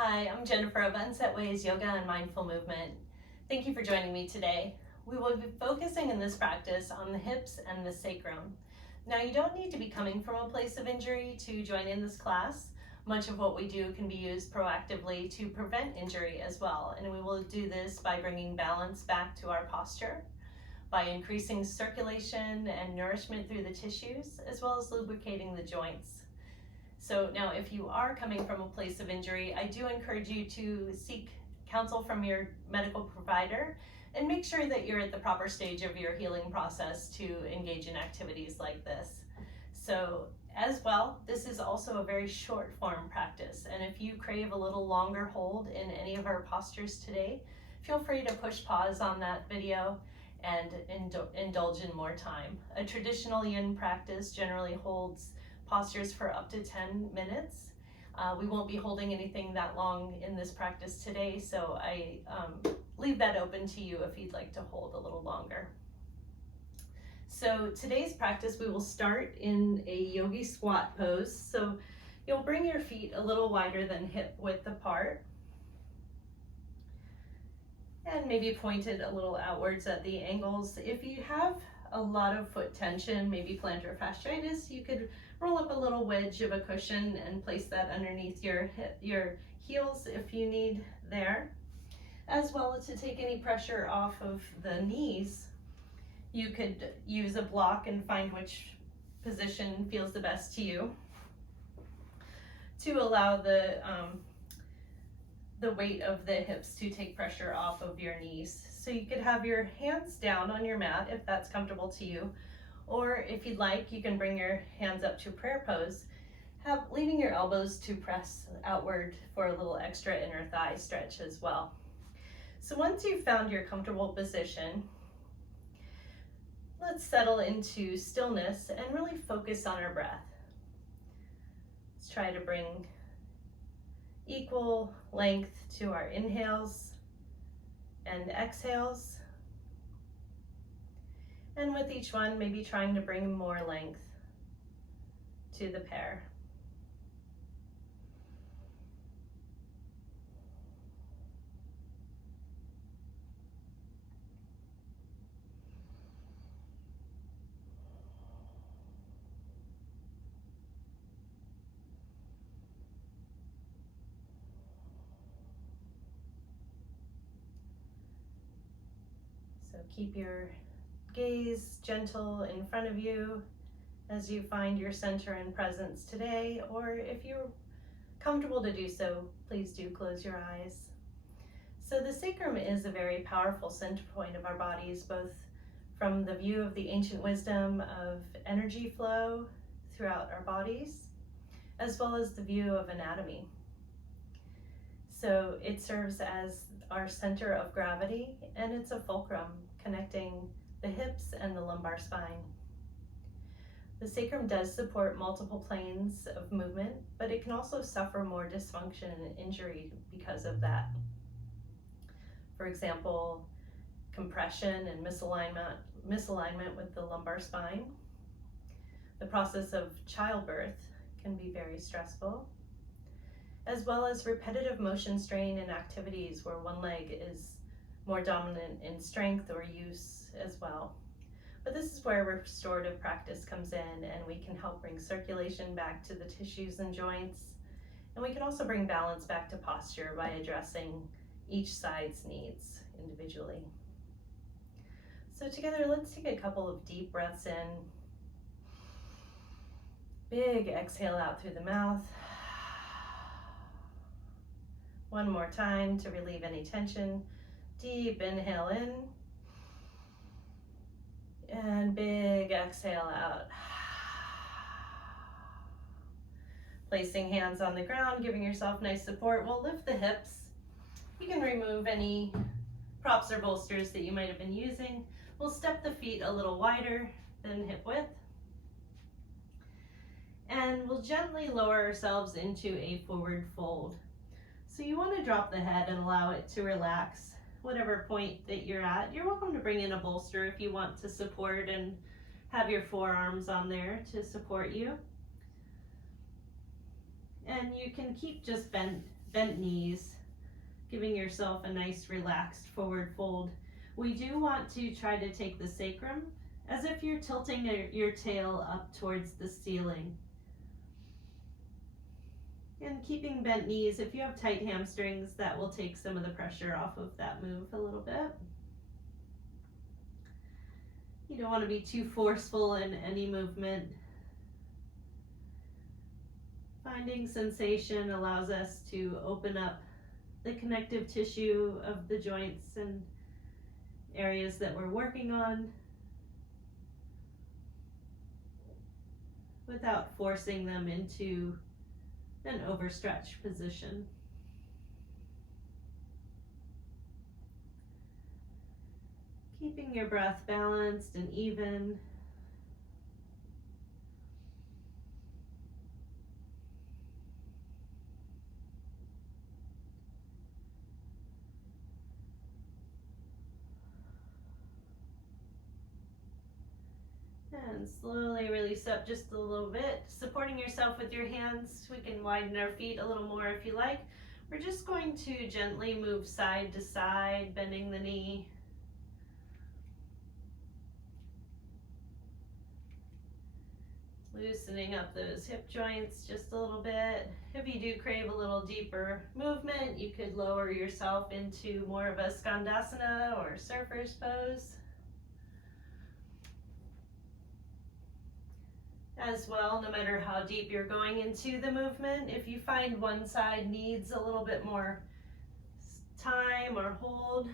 Hi, I'm Jennifer of Unset Ways Yoga and Mindful Movement. Thank you for joining me today. We will be focusing in this practice on the hips and the sacrum. Now, you don't need to be coming from a place of injury to join in this class. Much of what we do can be used proactively to prevent injury as well, and we will do this by bringing balance back to our posture, by increasing circulation and nourishment through the tissues, as well as lubricating the joints. So now, if you are coming from a place of injury, I do encourage you to seek counsel from your medical provider and make sure that you're at the proper stage of your healing process to engage in activities like this. So as well, this is also a very short form practice, and if you crave a little longer hold in any of our postures today, feel free to push pause on that video and indulge in more time. A traditional Yin practice generally holds postures for up to 10 minutes. We won't be holding anything that long in this practice today, so I leave that open to you if you'd like to hold a little longer. So today's practice, we will start in a yogi squat pose. So you'll bring your feet a little wider than hip width apart, and maybe point it a little outwards at the ankles. If you have a lot of foot tension, maybe plantar fasciitis, you could roll up a little wedge of a cushion and place that underneath your heels if you need there. As well as to take any pressure off of the knees, you could use a block and find which position feels the best to you to allow the weight of the hips to take pressure off of your knees. So you could have your hands down on your mat if that's comfortable to you, or if you'd like, you can bring your hands up to prayer pose, leaving your elbows to press outward for a little extra inner thigh stretch as well. So once you've found your comfortable position, let's settle into stillness and really focus on our breath. Let's try to bring equal length to our inhales and exhales. And with each one, maybe trying to bring more length to the pair. So keep your gaze gentle in front of you as you find your center and presence today, or if you're comfortable to do so, please do close your eyes. So the sacrum is a very powerful center point of our bodies, both from the view of the ancient wisdom of energy flow throughout our bodies, as well as the view of anatomy. So it serves as our center of gravity, and it's a fulcrum connecting the hips and the lumbar spine. The sacrum does support multiple planes of movement, but it can also suffer more dysfunction and injury because of that. For example, compression and misalignment with the lumbar spine. The process of childbirth can be very stressful, as well as repetitive motion strain in activities where one leg is more dominant in strength or use as well. But this is where restorative practice comes in, and we can help bring circulation back to the tissues and joints. And we can also bring balance back to posture by addressing each side's needs individually. So together, let's take a couple of deep breaths in. Big exhale out through the mouth. One more time to relieve any tension. Deep inhale in. And big exhale out. Placing hands on the ground, giving yourself nice support. We'll lift the hips. You can remove any props or bolsters that you might have been using. We'll step the feet a little wider than hip width. And we'll gently lower ourselves into a forward fold. So you want to drop the head and allow it to relax. Whatever point that you're at, you're welcome to bring in a bolster if you want to support and have your forearms on there to support you. And you can keep just bent knees, giving yourself a nice relaxed forward fold. We do want to try to take the sacrum as if you're tilting your tail up towards the ceiling. And keeping bent knees, if you have tight hamstrings, that will take some of the pressure off of that move a little bit. You don't want to be too forceful in any movement. Finding sensation allows us to open up the connective tissue of the joints and areas that we're working on without forcing them into an overstretched position. Keeping your breath balanced and even. And slowly release up just a little bit, supporting yourself with your hands. We can widen our feet a little more if you like. We're just going to gently move side to side, bending the knee. Loosening up those hip joints just a little bit. If you do crave a little deeper movement, you could lower yourself into more of a skandasana or surfer's pose. As well, no matter how deep you're going into the movement, if you find one side needs a little bit more time or hold,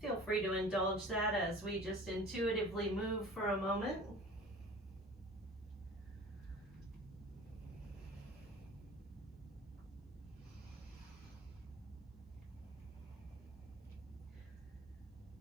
feel free to indulge that as we just intuitively move for a moment.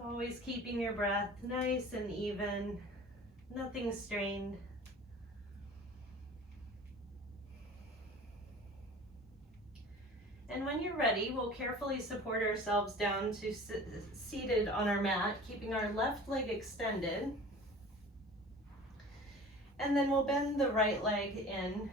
Always keeping your breath nice and even. Nothing strained. And when you're ready, we'll carefully support ourselves down to seated on our mat, keeping our left leg extended. And then we'll bend the right leg in.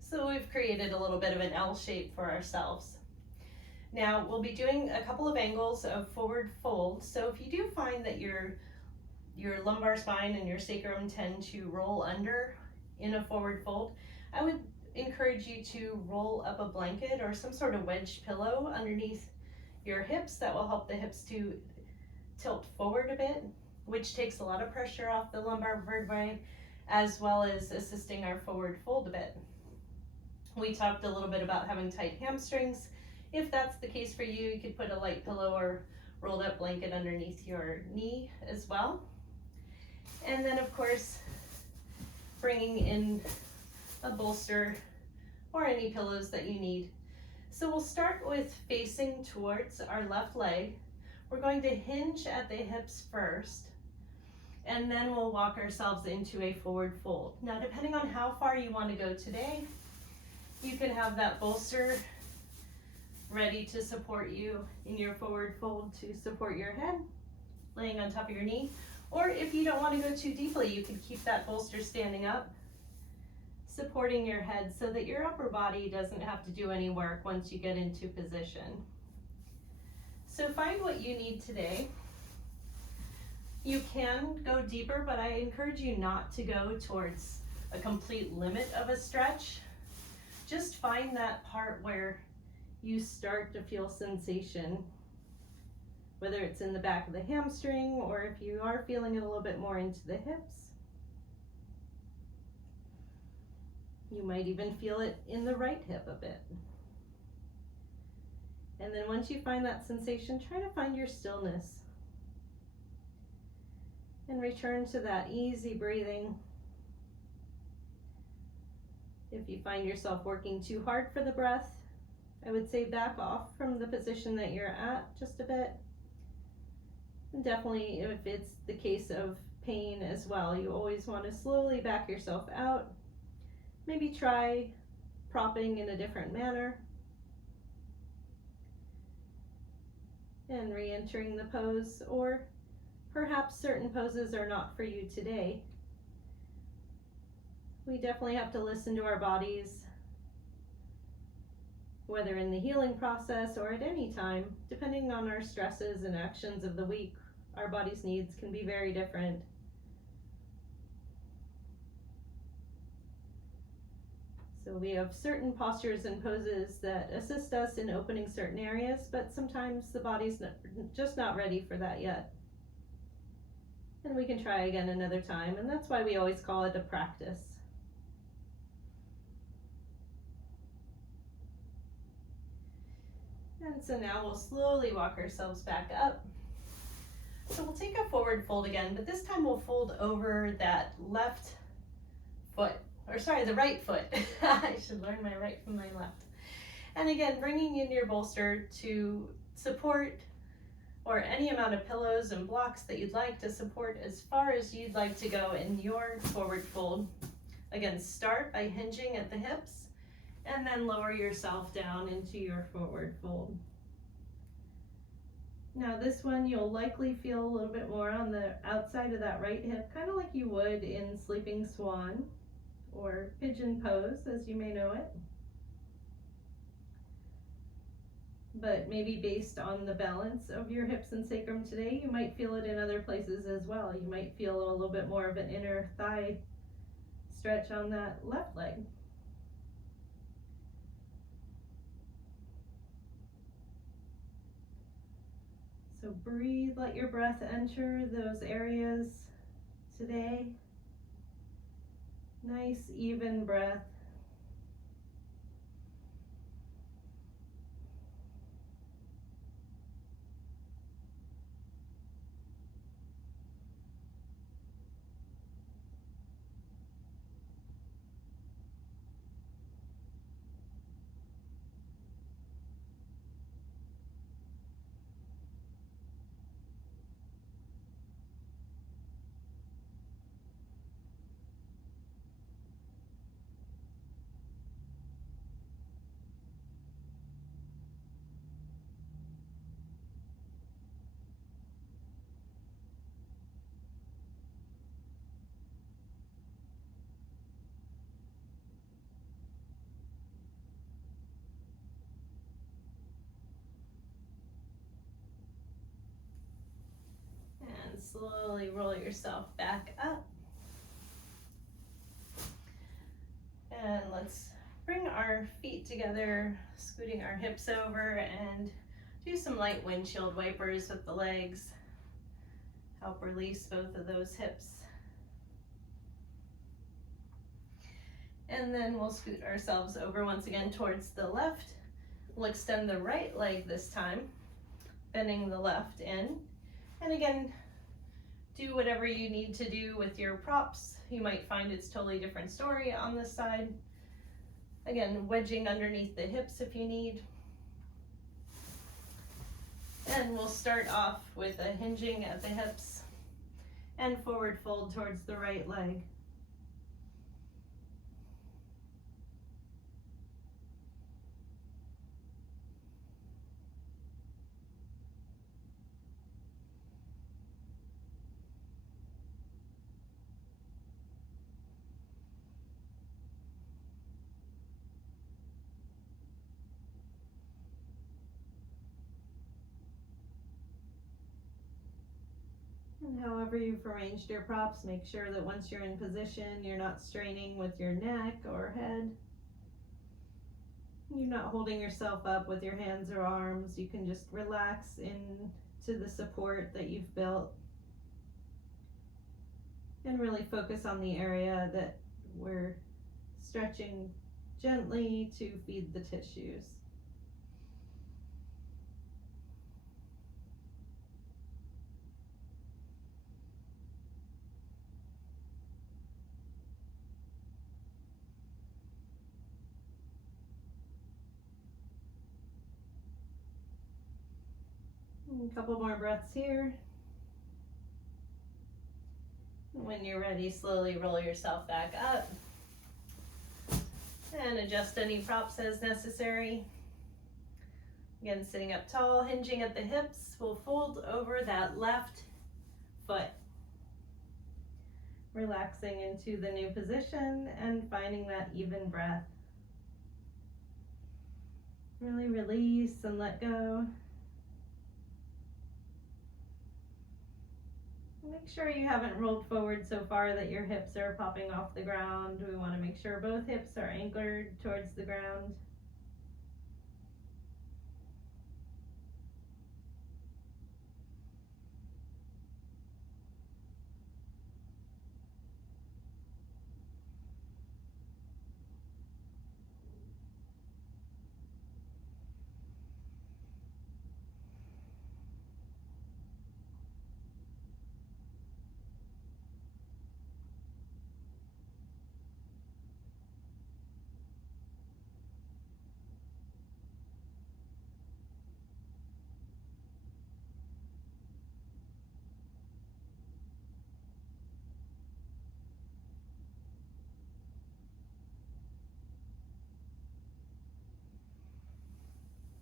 So we've created a little bit of an L shape for ourselves. Now we'll be doing a couple of angles of forward fold. So if you do find that your lumbar spine and your sacrum tend to roll under in a forward fold, I would encourage you to roll up a blanket or some sort of wedge pillow underneath your hips. That will help the hips to tilt forward a bit, which takes a lot of pressure off the lumbar vertebrae, as well as assisting our forward fold a bit. We talked a little bit about having tight hamstrings. If that's the case for you, you could put a light pillow or rolled up blanket underneath your knee as well. And then of course, bringing in a bolster or any pillows that you need. So we'll start with facing towards our left leg. We're going to hinge at the hips first, and then we'll walk ourselves into a forward fold. Now, depending on how far you want to go today, you can have that bolster ready to support you in your forward fold to support your head, laying on top of your knee. Or if you don't want to go too deeply, you can keep that bolster standing up, supporting your head so that your upper body doesn't have to do any work once you get into position. So find what you need today. You can go deeper, but I encourage you not to go towards a complete limit of a stretch. Just find that part where you start to feel sensation, whether it's in the back of the hamstring or if you are feeling it a little bit more into the hips. You might even feel it in the right hip a bit. And then once you find that sensation, try to find your stillness and return to that easy breathing. If you find yourself working too hard for the breath, I would say back off from the position that you're at just a bit. And definitely if it's the case of pain as well, you always want to slowly back yourself out. Maybe try propping in a different manner and re-entering the pose, or perhaps certain poses are not for you today. We definitely have to listen to our bodies Whether in the healing process or at any time, depending on our stresses and actions of the week, our body's needs can be very different. So we have certain postures and poses that assist us in opening certain areas, but sometimes the body's just not ready for that yet. And we can try again another time, and that's why we always call it a practice. And so now we'll slowly walk ourselves back up. So we'll take a forward fold again, but this time we'll fold over that left foot, or sorry, the right foot. I should learn my right from my left. And again, bringing in your bolster to support, or any amount of pillows and blocks that you'd like to support as far as you'd like to go in your forward fold. Again, start by hinging at the hips, and then lower yourself down into your forward fold. Now this one, you'll likely feel a little bit more on the outside of that right hip, kind of like you would in sleeping swan or pigeon pose, as you may know it. But maybe based on the balance of your hips and sacrum today, you might feel it in other places as well. You might feel a little bit more of an inner thigh stretch on that left leg. So breathe, let your breath enter those areas today. Nice, even breath. And slowly roll yourself back up. And let's bring our feet together, scooting our hips over, and do some light windshield wipers with the legs. Help release both of those hips. And then we'll scoot ourselves over once again towards the left. We'll extend the right leg this time, bending the left in. And again, do whatever you need to do with your props. You might find it's totally different story on this side. Again, wedging underneath the hips if you need. And we'll start off with a hinging at the hips and forward fold towards the right leg. And however you've arranged your props, make sure that once you're in position, you're not straining with your neck or head. You're not holding yourself up with your hands or arms. You can just relax into the support that you've built and really focus on the area that we're stretching gently to feed the tissues. A couple more breaths here. When you're ready, slowly roll yourself back up and adjust any props as necessary. Again, sitting up tall, hinging at the hips, we'll fold over that left foot. Relaxing into the new position and finding that even breath. Really release and let go. Make sure you haven't rolled forward so far that your hips are popping off the ground. We want to make sure both hips are anchored towards the ground.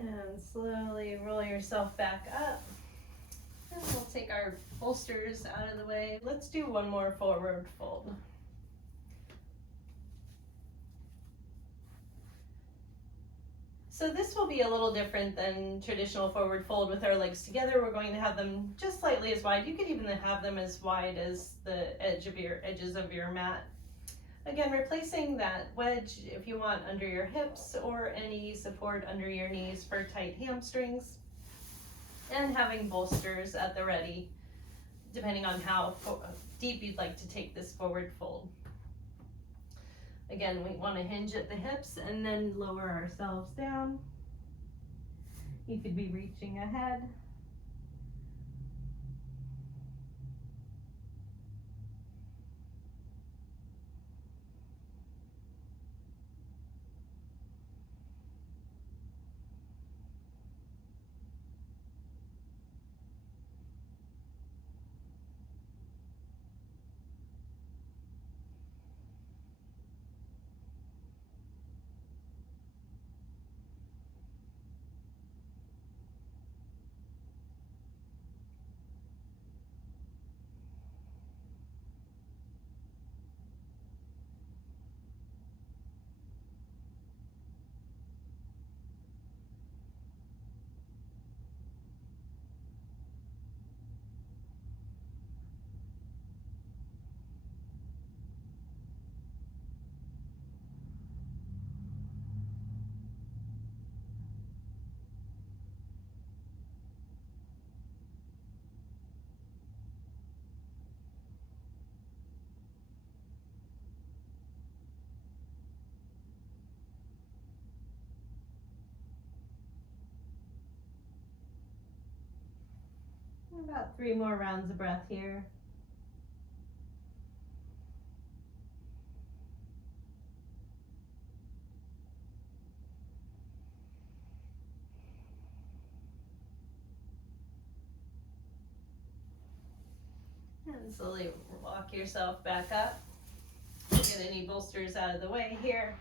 And slowly roll yourself back up. And we'll take our bolsters out of the way. Let's do one more forward fold. So this will be a little different than traditional forward fold with our legs together. We're going to have them just slightly as wide. You could even have them as wide as the edges of your mat. Again, replacing that wedge if you want under your hips or any support under your knees for tight hamstrings. And having bolsters at the ready, depending on how deep you'd like to take this forward fold. Again, we want to hinge at the hips and then lower ourselves down. You could be reaching ahead. About 3 more rounds of breath here. And slowly walk yourself back up. Get any bolsters out of the way here.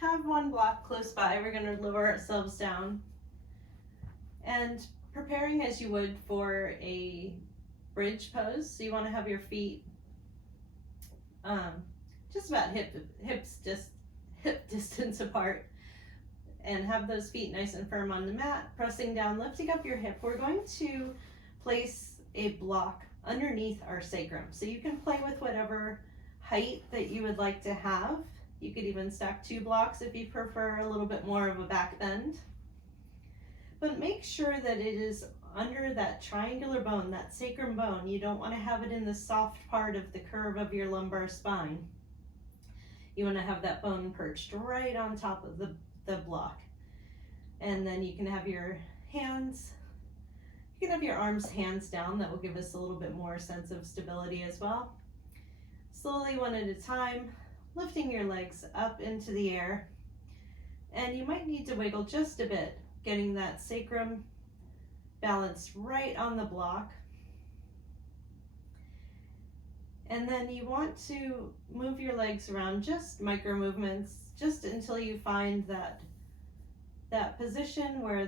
Have one block close by. We're going to lower ourselves down. And preparing as you would for a bridge pose. So you want to have your feet just about hip distance apart. And have those feet nice and firm on the mat, pressing down, lifting up your hip. We're going to place a block underneath our sacrum. So you can play with whatever height that you would like to have. You could even stack 2 blocks if you prefer a little bit more of a back bend. But make sure that it is under that triangular bone, that sacrum bone. You don't want to have it in the soft part of the curve of your lumbar spine. You want to have that bone perched right on top of the block. And then you can have your hands, you can have your arms hands down. That will give us a little bit more sense of stability as well. Slowly, one at a time, lifting your legs up into the air. And you might need to wiggle just a bit, getting that sacrum balanced right on the block. And then you want to move your legs around, just micro movements, just until you find that position where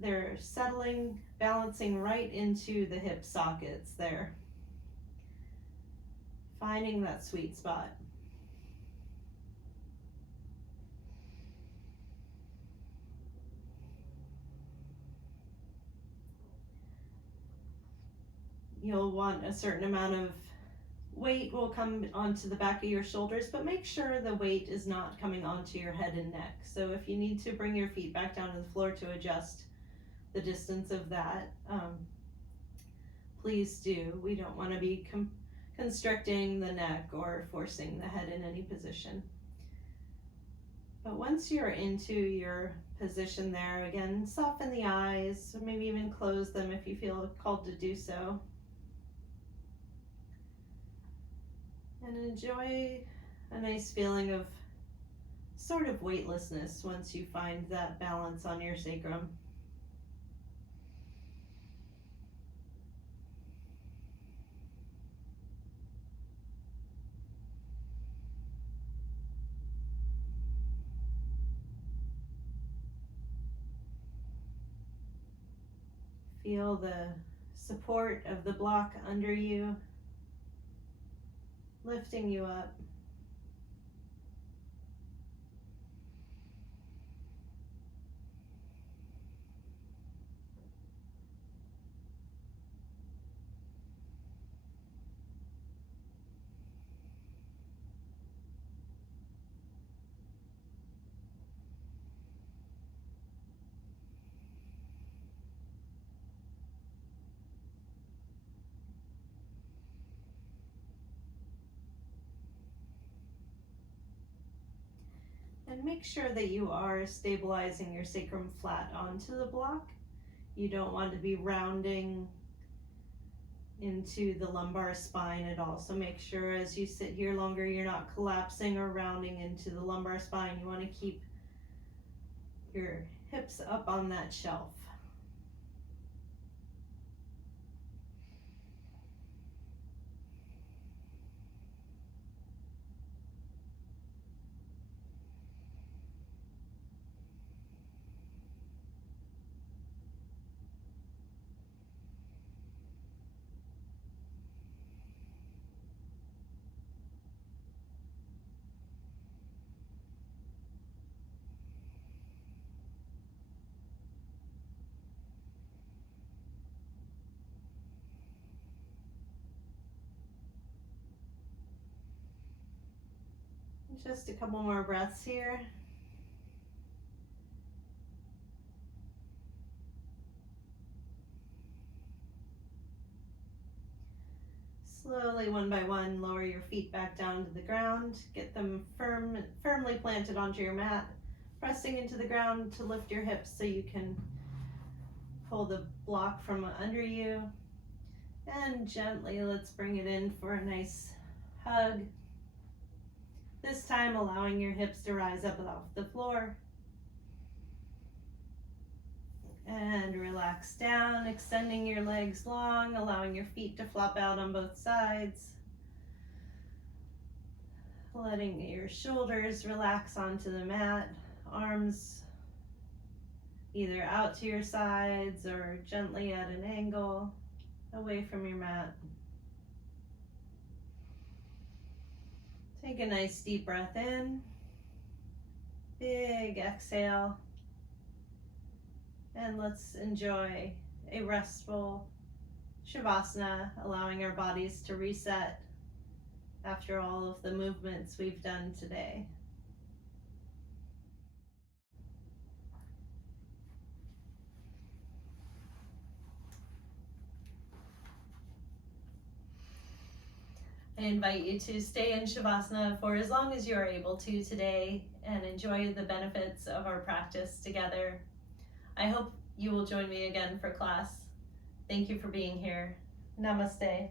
they're settling, balancing right into the hip sockets there. . Finding that sweet spot. you'll want a certain amount of weight will come onto the back of your shoulders, but make sure the weight is not coming onto your head and neck. So if you need to bring your feet back down to the floor to adjust the distance of that, please do. We don't want to be constricting the neck or forcing the head in any position. But once you're into your position there, again, soften the eyes, or maybe even close them if you feel called to do so. And enjoy a nice feeling of sort of weightlessness once you find that balance on your sacrum. Feel the support of the block under you, lifting you up. And make sure that you are stabilizing your sacrum flat onto the block. You don't want to be rounding into the lumbar spine at all. So make sure as you sit here longer, you're not collapsing or rounding into the lumbar spine. You want to keep your hips up on that shelf. Just a couple more breaths here. Slowly, one by one, lower your feet back down to the ground. Get them firmly planted onto your mat, pressing into the ground to lift your hips so you can pull the block from under you. And gently, let's bring it in for a nice hug. This time, allowing your hips to rise up off the floor. And relax down, extending your legs long, allowing your feet to flop out on both sides. Letting your shoulders relax onto the mat, arms either out to your sides or gently at an angle away from your mat. Take a nice deep breath in, big exhale, and let's enjoy a restful Shavasana, allowing our bodies to reset after all of the movements we've done today. I invite you to stay in Shavasana for as long as you are able to today and enjoy the benefits of our practice together. I hope you will join me again for class. Thank you for being here. Namaste.